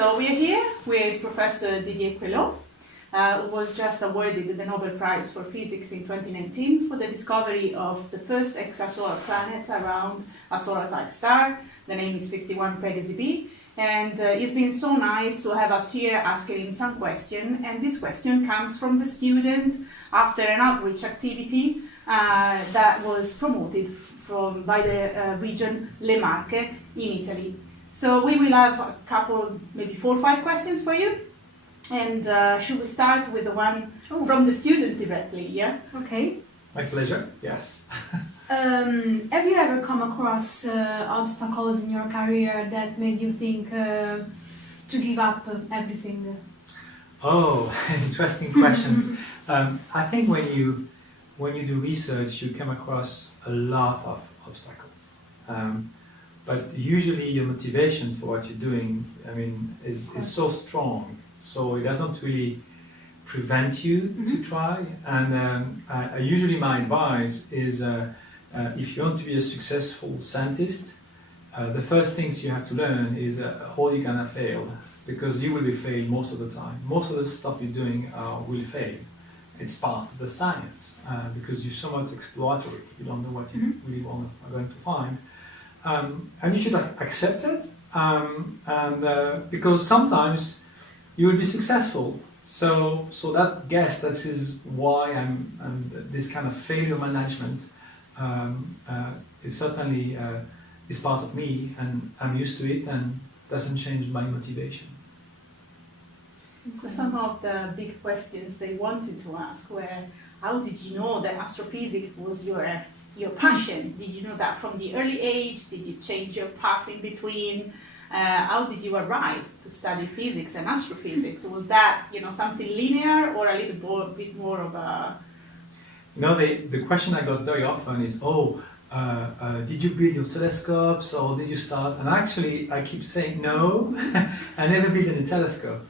So we are here with Professor Didier Queloz, who was just awarded the Nobel Prize for Physics in 2019 for the discovery of the first extrasolar planet around a solar-type star. The name is 51 Pegasi b, and it's been so nice to have us here asking him some question. And this question comes from the student after an outreach activity that was promoted by the region Le Marche in Italy. So we will have a couple, maybe 4 or 5 questions for you. And should we start with the one from the student directly, yeah? Okay. My pleasure, yes. Have you ever come across obstacles in your career that made you think to give up everything? Oh, interesting questions. I think when you do research, you come across a lot of obstacles. But usually your motivations for what you're doing, is so strong. So it doesn't really prevent you to try. And usually my advice is if you want to be a successful scientist, the first things you have to learn is how you're gonna fail, because you will be failed most of the time. Most of the stuff you're doing will fail. It's part of the science because you're somewhat exploratory. You don't know what you really are going to find. And you should accept it, because sometimes you will be successful. So that is why I'm this kind of failure management is certainly is part of me, and I'm used to it, and doesn't change my motivation. So some of the big questions they wanted to ask were, how did you know that astrophysics was your passion? Did you know that from the early age? Did you change your path in between? How did you arrive to study physics and astrophysics? Was that something linear or a little bit more of a... The question I got very often is, did you build your telescopes or did you start? And actually I keep saying no, I never built any telescope.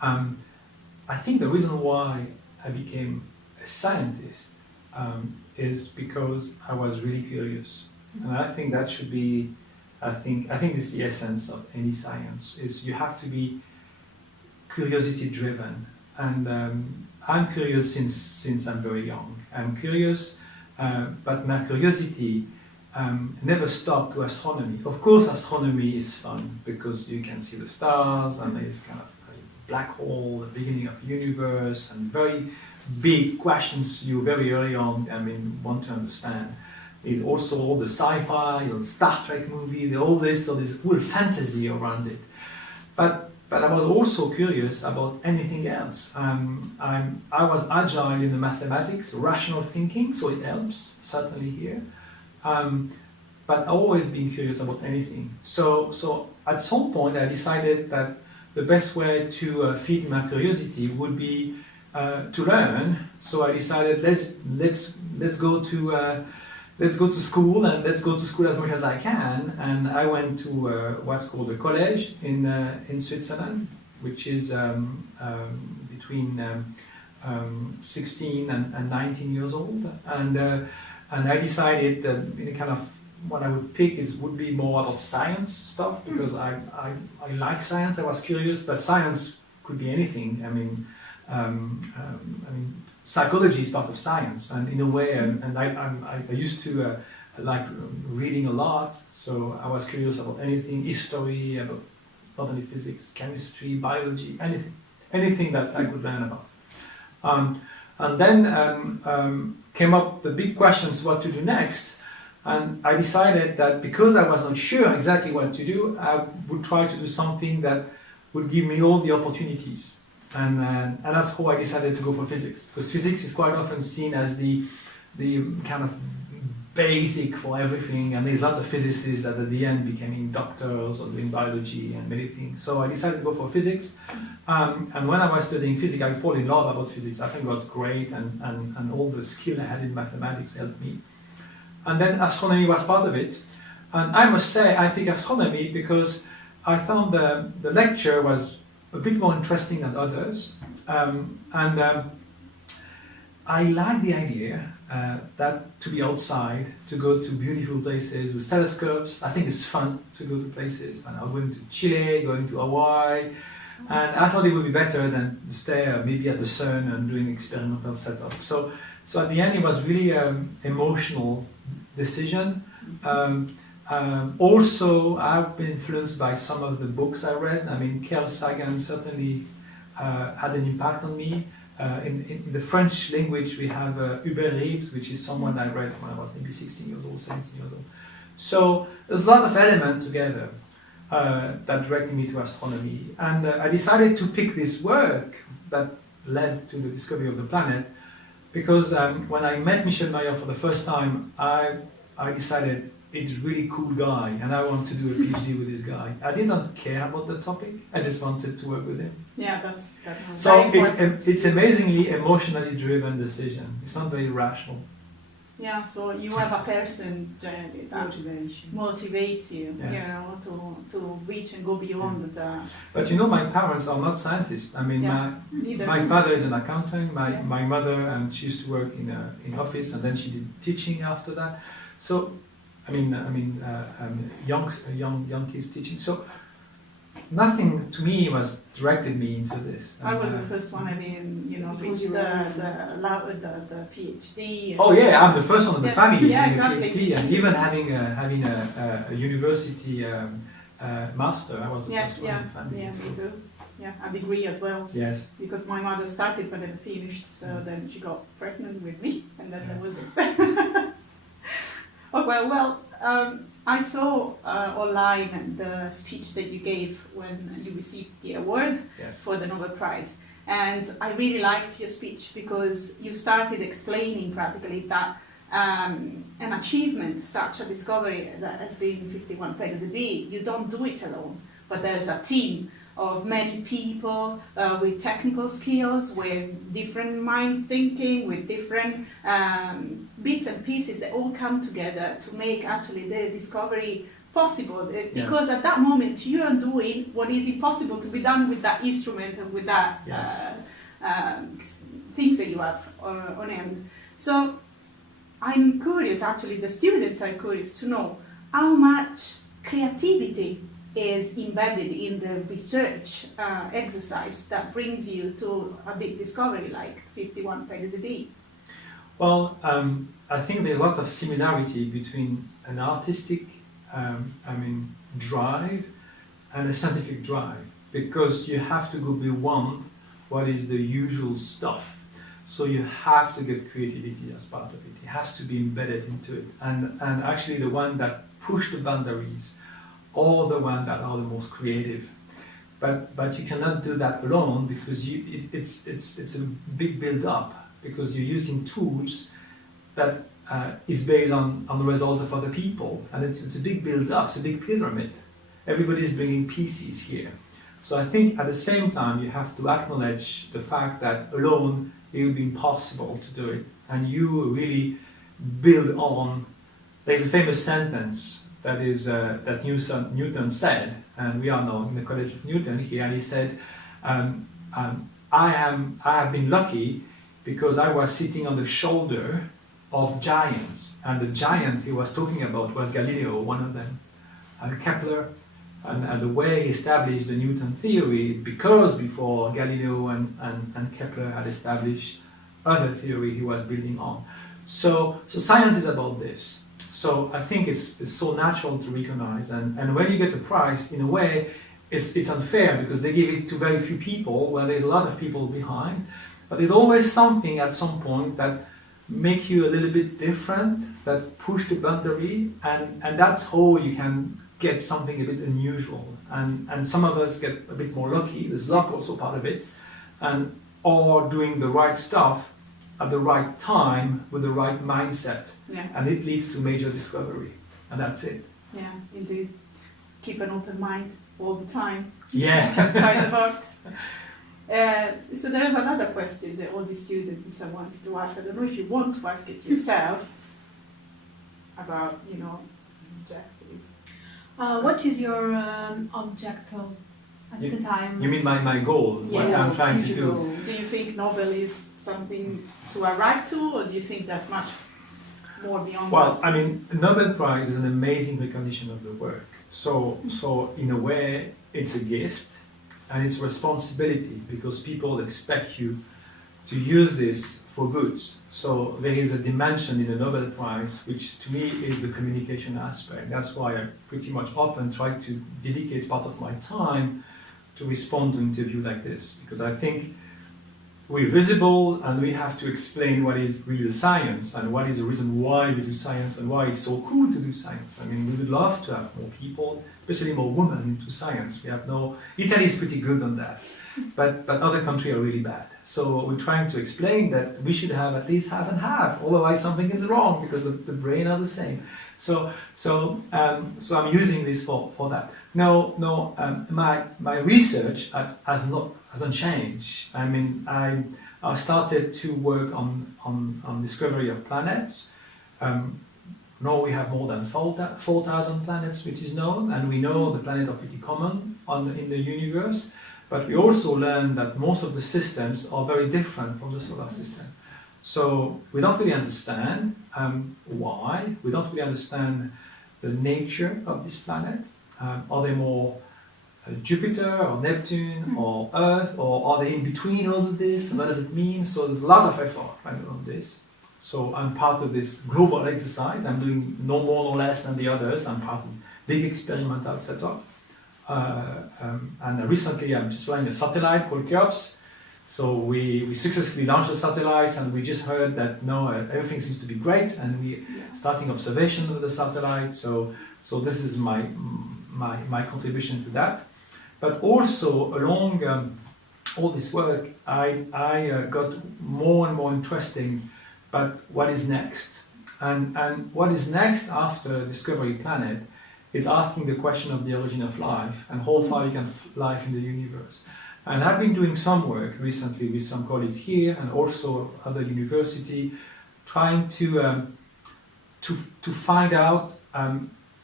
I think the reason why I became a scientist is because I was really curious, and I think that should be. I think this is the essence of any science. Is you have to be curiosity driven, and I'm curious since I'm very young. I'm curious, but my curiosity never stopped to astronomy. Of course, astronomy is fun because you can see the stars, and there's kind of a black hole, the beginning of the universe, and very big questions you very early on want to understand. There's also all the sci-fi, Star Trek movie, all this, so there's full fantasy around it. But I was also curious about anything else. I was agile in the mathematics, rational thinking, so it helps, certainly here. But I've always been curious about anything. So at some point I decided that the best way to feed my curiosity would be to learn. So I decided let's go to school, and let's go to school as much as I can. And I went to what's called a college in Switzerland, which is between 16 and 19 years old. And I decided that kind of what I would pick would be more about science stuff, because I like science. I was curious, but science could be anything. Psychology is part of science, and in a way, and I used to like reading a lot, so I was curious about anything, history, about not only physics, chemistry, biology, anything that I could learn about. And then came up the big questions, what to do next, and I decided that because I was not sure exactly what to do, I would try to do something that would give me all the opportunities. And that's how I decided to go for physics, because physics is quite often seen as the kind of basic for everything, and there's lots of physicists that at the end becoming doctors or doing biology and many things. So I decided to go for physics, and when I was studying physics, I fell in love about physics. I think it was great, and all the skill I had in mathematics helped me. And then astronomy was part of it, and I must say I picked astronomy because I found the lecture was a bit more interesting than others, and I like the idea that to be outside, to go to beautiful places with telescopes. I think it's fun to go to places. And I'm going to Chile, going to Hawaii, and I thought it would be better than to stay maybe at the sun and doing experimental setup. So at the end, it was really emotional decision. Also, I've been influenced by some of the books I read. I mean, Carl Sagan certainly had an impact on me. In the French language, we have Hubert Reeves, which is someone I read when I was maybe 16 years old, 17 years old. So there's a lot of elements together that directed me to astronomy. And I decided to pick this work that led to the discovery of the planet because when I met Michel Mayor for the first time, I decided he's a really cool guy and I want to do a PhD with this guy. I didn't care about the topic, I just wanted to work with him. Yeah, that's so it's amazingly emotionally driven decision. It's not very rational. Yeah, so you have a person generally that motivates you, yes. You know, to reach and go beyond the. But you know, my parents are not scientists. I mean, my father is an accountant. My mother, she used to work in office, and then she did teaching after that. So, young kids teaching. So, nothing to me was directed me into this. I was the first one. I mean, reached the PhD. Oh yeah, I'm the first one in the family having exactly. a PhD, and even having a university master. I was the first one in the family. Yeah, me too. Yeah, a degree as well. Yes. Because my mother started but then finished, so then she got pregnant with me, and then that was it. Oh well. I saw online the speech that you gave when you received the award for the Nobel Prize. And I really liked your speech because you started explaining practically that an achievement, such a discovery that has been 51 Pegasi B, you don't do it alone, but there's a team of many people with technical skills, with different mind thinking, with different bits and pieces that all come together to make actually the discovery possible. Because at that moment you are doing what is impossible to be done with that instrument and with that things that you have on hand. So I'm curious, actually the students are curious to know how much creativity is embedded in the research exercise that brings you to a big discovery like 51 Pegasi B. Well, I think there's a lot of similarity between an artistic drive and a scientific drive, because you have to go beyond what is the usual stuff. So you have to get creativity as part of it. It has to be embedded into it. And actually the one that push the boundaries or the one that are the most creative. But you cannot do that alone because it's a big build-up, because you're using tools that is based on the result of other people. And it's a big build-up, it's a big pyramid. Everybody's bringing pieces here. So I think at the same time you have to acknowledge the fact that alone it would be impossible to do it. And you really build on. There's a famous sentence that is that Newton said, and we are now in the College of Newton here, and he said, I have been lucky because I was sitting on the shoulder of giants, and the giant he was talking about was Galileo, one of them, and Kepler, and the way he established the Newton theory, because before Galileo and Kepler had established other theory he was building on. So science is about this. So I think it's so natural to recognize, and when you get a prize, in a way, it's unfair because they give it to very few people, where there's a lot of people behind, but there's always something at some point that make you a little bit different, that push the boundary, and that's how you can get something a bit unusual. And some of us get a bit more lucky, there's luck also part of it, or doing the right stuff at the right time with the right mindset, and it leads to major discovery, and that's it. Yeah, indeed. Keep an open mind all the time. Yeah. Outside the box. So there is another question that all the students are wanting to ask. I don't know if you want to ask it yourself about, objective. What is your objective at the time. You mean my goal, what Yes, I'm trying to future do? goal. Do you think Nobel is something to arrive to, or do you think there's much more beyond Well, that? I mean, Nobel Prize is an amazing recognition of the work. So in a way, it's a gift and it's responsibility because people expect you to use this for good. So there is a dimension in the Nobel Prize which to me is the communication aspect. That's why I pretty much often try to dedicate part of my time to respond to an interview like this, because I think we're visible and we have to explain what is real science and what is the reason why we do science and why it's so cool to do science. I mean, we would love to have more people, especially more women, into science. We have Italy is pretty good on that, but other countries are really bad. So we're trying to explain that we should have at least half and half, otherwise something is wrong because the brain are the same. So I'm using this for that. My research hasn't changed. I mean, I started to work on discovery of planets. Now we have more than 4,000 planets which is known, and we know the planets are pretty common in the universe. But we also learned that most of the systems are very different from the solar system. So we don't really understand why. We don't really understand the nature of this planet. Are they more Jupiter or Neptune or Earth, or are they in between all of this? What does it mean? So there's a lot of effort on this. So I'm part of this global exercise. I'm doing no more or less than the others. I'm part of a big experimental setup. And recently I'm just flying a satellite called CURPS. So we successfully launched the satellites, and we just heard that everything seems to be great, and we're starting observation of the satellite. So this is my contribution to that. But also along all this work, I got more and more interesting. But what is next? And what is next after Discovery Planet is asking the question of the origin of life and how far you can life in the universe. And I've been doing some work recently with some colleagues here and also other university, trying to find out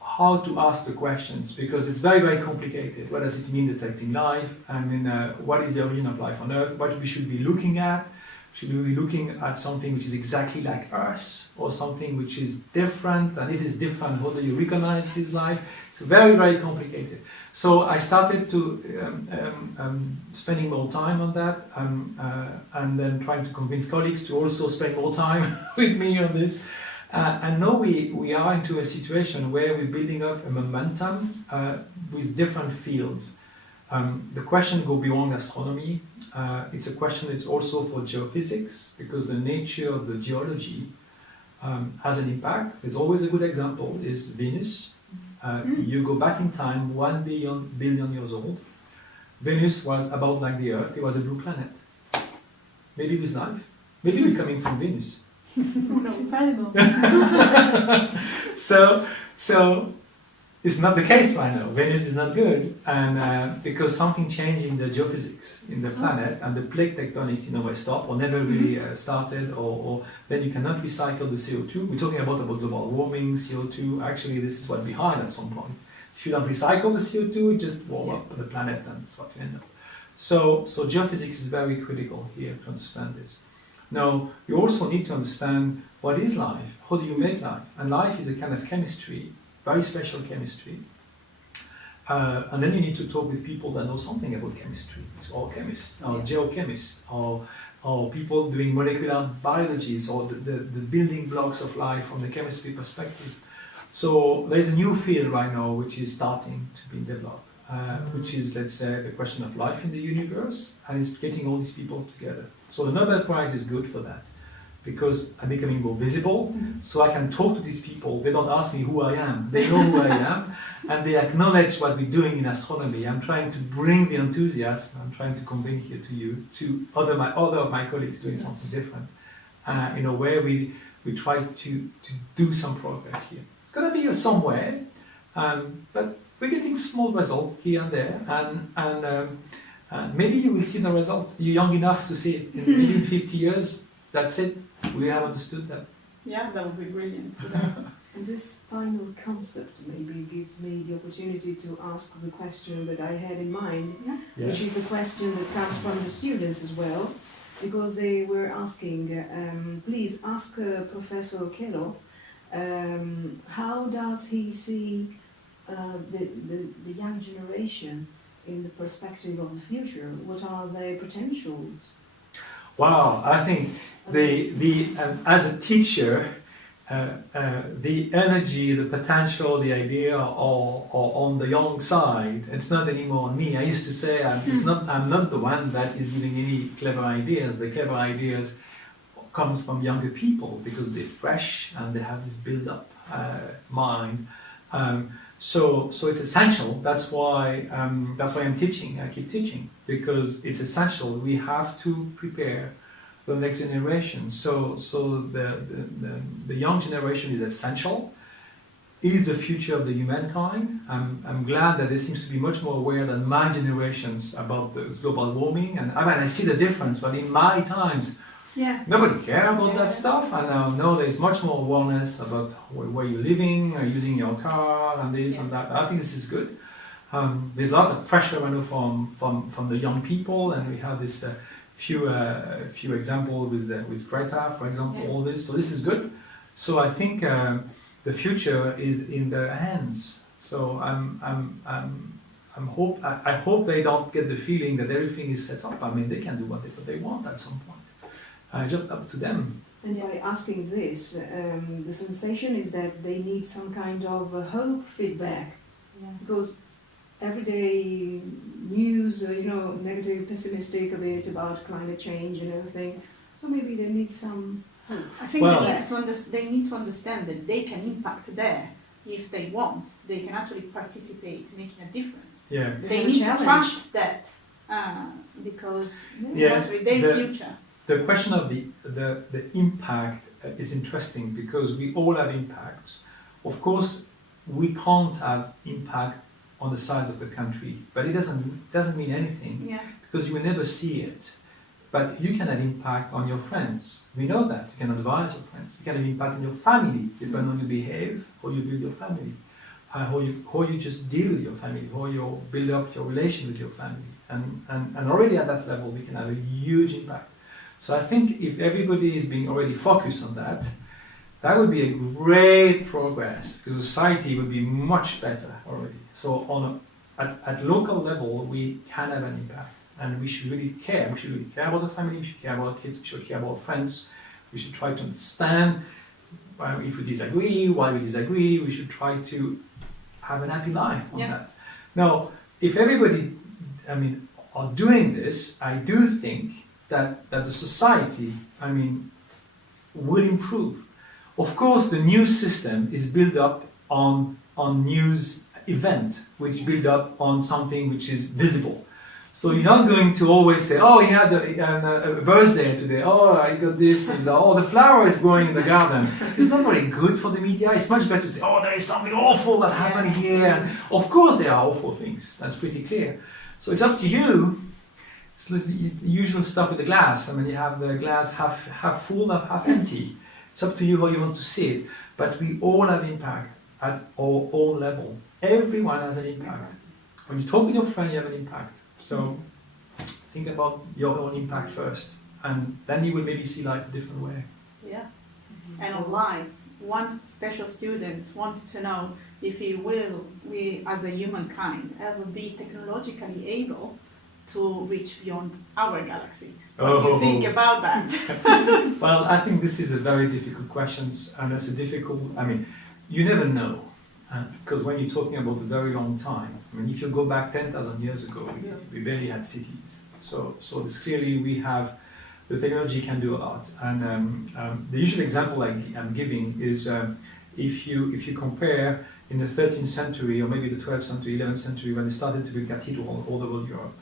how to ask the questions, because it's very, very complicated. What does it mean detecting life? I mean, what is the origin of life on Earth? What we should be looking at? Should we be looking at something which is exactly like Earth, or something which is different? And if it's different, how do you recognize it is life? It's very, very complicated. So I started to spending more time on that, and then trying to convince colleagues to also spend more time with me on this. And now we are into a situation where we're building up a momentum with different fields. The question goes beyond astronomy. It's a question that's also for geophysics, because the nature of the geology has an impact. There's always a good example is Venus. You go back in time 1 billion years old. Venus was about like the Earth. It was a blue planet. Maybe with life. Maybe we're coming from Venus. It's incredible. So it's not the case right now. Venus is not good, and because something changed in the geophysics in the planet, and the plate tectonics stopped or never really started, or then you cannot recycle the CO2. We're talking about global warming, CO2. Actually, this is what's behind at some point. If you don't recycle the CO2, it just warm up the planet, and that's what you end up. So geophysics is very critical here to understand this. Now, you also need to understand what is life. How do you make life? And life is a kind of chemistry. Very special chemistry. And then you need to talk with people that know something about chemistry, or chemists, or geochemists, or people doing molecular biologies, or the building blocks of life from the chemistry perspective. So there's a new field right now which is starting to be developed, which is, let's say, the question of life in the universe, and it's getting all these people together. So the Nobel Prize is good for that, because I'm becoming more visible, so I can talk to these people. They don't ask me who I am. They know who I am, and they acknowledge what we're doing in astronomy. I'm trying to bring the enthusiasm. I'm trying to convey here to you, to other of my colleagues doing something different, in a way we try to do some progress here. It's going to be some way, but we're getting small results here and there, and maybe you will see the result. You're young enough to see it. Maybe in 50 years, that's it. We have understood that. Yeah, that would be brilliant. And this final concept maybe gives me the opportunity to ask the question that I had in mind, which is a question that comes from the students as well, because they were asking, please ask Professor Queloz, how does he see the young generation in the perspective of the future? What are their potentials? Wow, I think as a teacher, the energy, the potential, the idea are on the young side. It's not anymore on me. I used to say I'm not the one that is giving any clever ideas. The clever ideas comes from younger people because they're fresh and they have this build-up mind. So it's essential. That's why I'm teaching. I keep teaching because it's essential. We have to prepare the next generation. So the young generation is essential. Is the future of the humankind. I'm glad that they seems to be much more aware than my generations about the global warming. And I see the difference. But in my times, nobody cared about that stuff. And now there's much more awareness about where you're living, using your car, and this and that. I think this is good. There's a lot of pressure, I know, from the young people, and we have this few examples with Greta, for example, all this. So this is good. So I think the future is in their hands. So I hope they don't get the feeling that everything is set up. I mean, they can do what they want at some point. Just up to them. And by asking this, the sensation is that they need some kind of hope feedback, because everyday news, negative, pessimistic a bit about climate change and everything. So maybe they need some hope. I think they need to understand that they can impact there if they want. They can actually participate, making a difference. Yeah. They need to trust that because it's their future. The question of the impact is interesting because we all have impacts. Of course, we can't have impact on the size of the country, but it doesn't mean anything because you will never see it. But you can have impact on your friends. We know that. You can advise your friends. You can have impact on your family, depending on how you behave, how you build your family, how you just deal with your family, how you build up your relation with your family. And already at that level, we can have a huge impact. So I think if everybody is being already focused on that, that would be a great progress because society would be much better already. So at local level, we can have an impact, and we should really care. We should really care about the family. We should care about kids. We should care about friends. We should try to understand if we disagree, why we disagree. We should try to have an happy life on that. Now, if everybody, are doing this, I do think that the society, will improve. Of course, the news system is built up on news event, which build up on something which is visible. So you're not going to always say, oh, he had a birthday today, oh, I got this, the flower is growing in the garden. It's not very good for the media. It's much better to say, oh, there is something awful that happened here. And of course there are awful things, that's pretty clear. So it's up to you. It's the usual stuff with the glass. You have the glass half full or half empty. It's up to you how you want to see it. But we all have impact at all level. Everyone has an impact. When you talk with your friend, you have an impact. So think about your own impact first, and then you will maybe see life a different way. Yeah. And on life, one special student wanted to know if we as a humankind ever be technologically able to reach beyond our galaxy. What do you think about that? Well, I think this is a very difficult question, and it's a difficult, you never know. Because when you're talking about a very long time, if you go back 10,000 years ago, we barely had cities. So it's clearly we have, the technology can do a lot. And the usual example I'm giving is if you compare in the 13th century, or maybe the 12th century, 11th century, when they started to build cathedrals all over Europe,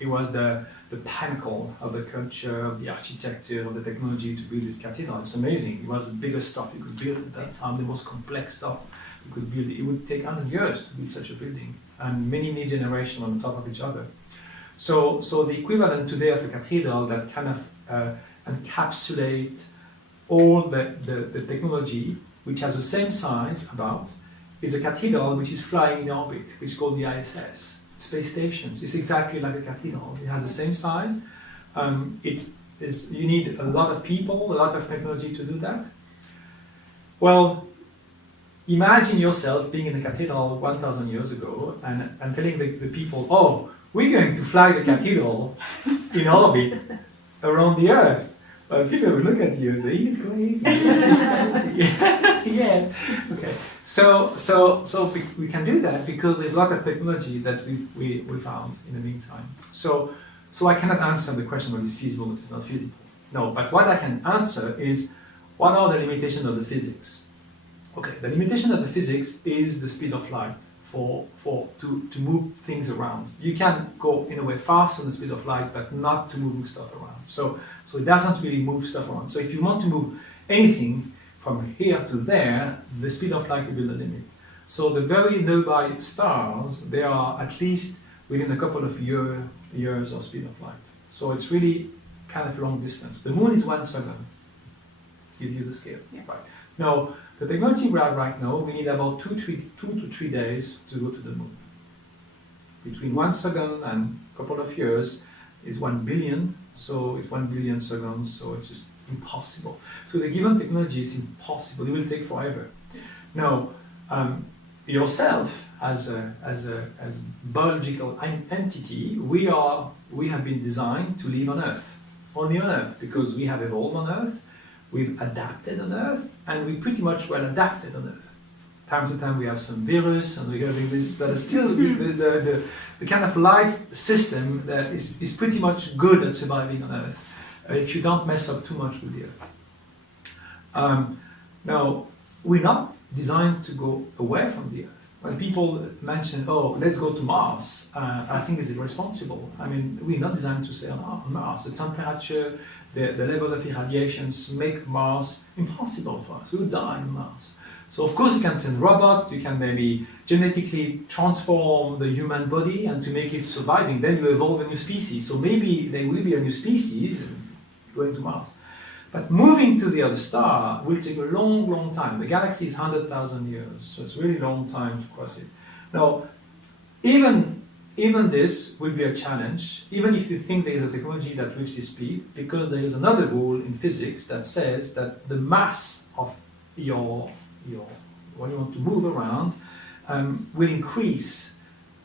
it was the pinnacle of the culture, of the architecture, of the technology to build this cathedral. It's amazing. It was the biggest stuff you could build at that time, the most complex stuff you could build. It would take 100 years to build such a building, and many generations on top of each other. So the equivalent today of a cathedral that kind of encapsulate all the technology which has the same size, about, is a cathedral which is flying in orbit, which is called the ISS. Space stations. It's exactly like a cathedral. It has the same size. You need a lot of people, a lot of technology to do that. Well, imagine yourself being in a cathedral 1,000 years ago and telling the people, oh, we're going to fly the cathedral in orbit around the Earth. People will look at you and say, he's crazy. Yeah. Okay. So we can do that because there's a lot of technology that we found in the meantime. So I cannot answer the question what is feasible, what is not feasible. No, but what I can answer is what are the limitations of the physics? Okay, the limitation of the physics is the speed of light to move things around. You can go in a way faster than the speed of light, but not to move stuff around. So it doesn't really move stuff around. So if you want to move anything from here to there, the speed of light will be the limit. So the very nearby stars, they are at least within a couple of years of speed of light. So it's really kind of long distance. The moon is 1 second. Give you the scale. Yeah. Right. Now, the technology we have right now, we need about 2 to 3 days to go to the moon. Between 1 second and a couple of years is 1 billion. So it's 1 billion seconds. So it's just impossible. So the given technology is impossible. It will take forever. Now, yourself as a biological entity, we have been designed to live on Earth, only on Earth, because we have evolved on Earth, we've adapted on Earth, and we're pretty much well adapted on Earth. Time to time we have some virus and we're having this, but still the kind of life system that is pretty much good at surviving on Earth if you don't mess up too much with the Earth. Now, we're not designed to go away from the Earth. When people mention, oh, let's go to Mars, I think it's irresponsible. I mean, we're not designed to stay on Mars. The temperature, the level of irradiations make Mars impossible for us. We would die on Mars. So of course you can send robots, you can maybe genetically transform the human body and to make it surviving, then you evolve a new species. So maybe there will be a new species going to Mars. But moving to the other star will take a long, long time. The galaxy is 100,000 years, so it's a really long time to cross it. Now, even this will be a challenge, even if you think there is a technology that reaches this speed, because there is another rule in physics that says that the mass of when you want to move around will increase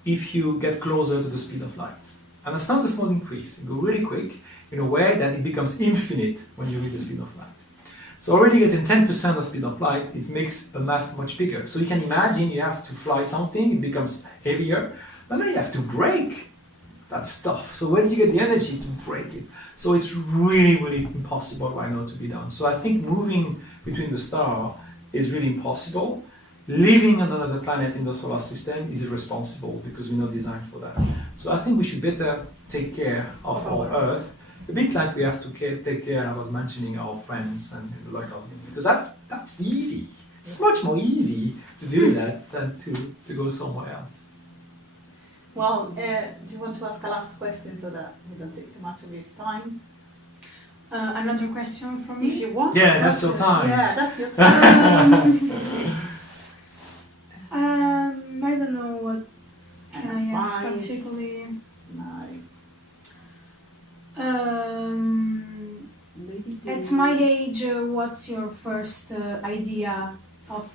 if you get closer to the speed of light. And it's not a small increase, it goes really quick in a way that it becomes infinite when you reach the speed of light. So already getting 10% of speed of light, it makes a mass much bigger. So you can imagine you have to fly something, it becomes heavier, but then you have to break that stuff. So where do you get the energy to break it? So it's really, really impossible right now to be done. So I think moving between the stars is really impossible. Living on another planet in the solar system is irresponsible because we're not designed for that. So I think we should better take care of our Earth, a bit like we have to take care, I was mentioning, our friends and the local, because that's easy. It's much more easy to do that than to go somewhere else. Well, do you want to ask a last question so that we don't take too much of his time? Another question from me? If you want. Yeah, that's your time. Yeah, that's your time. I don't know what can I ask particularly. At my age, what's your first idea of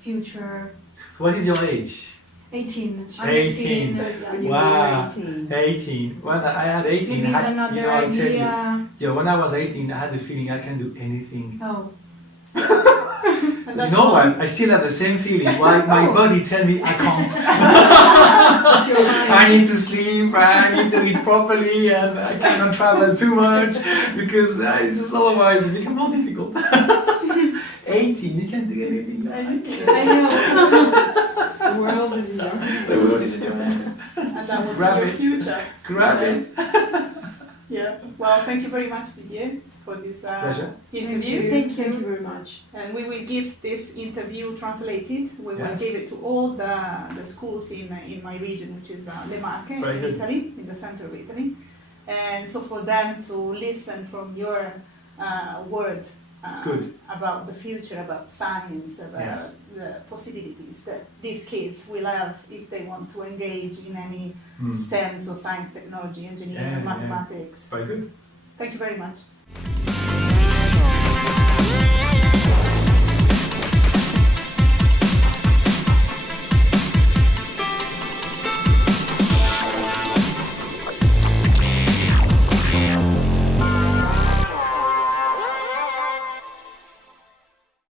future? So what is your age? 18. 18. Wow. 18. 18. When I had 18, Maybe it's another idea. When I was 18, I had the feeling I can do anything. Oh. You know what? I still have the same feeling. Why my body tell me I can't. I need to sleep, I need to eat properly, and I cannot travel too much because it's just otherwise it becomes more difficult. 18, you can do anything. I know. The world is in your hand. The world is in your hand. And that will grab be your it. future. Grab it. Yeah. Well, thank you very much, Didier, for this interview. Thank you. Thank you very much. And we will give this interview translated. We will Yes. give it to all the schools in my region, which is Le Marche Very in good. Italy, in the center of Italy. And so for them to listen from your word Good. about the future, about science, about the possibilities that these kids will have if they want to engage in any STEM, so science, technology, engineering, mathematics. Very good. Thank you very much.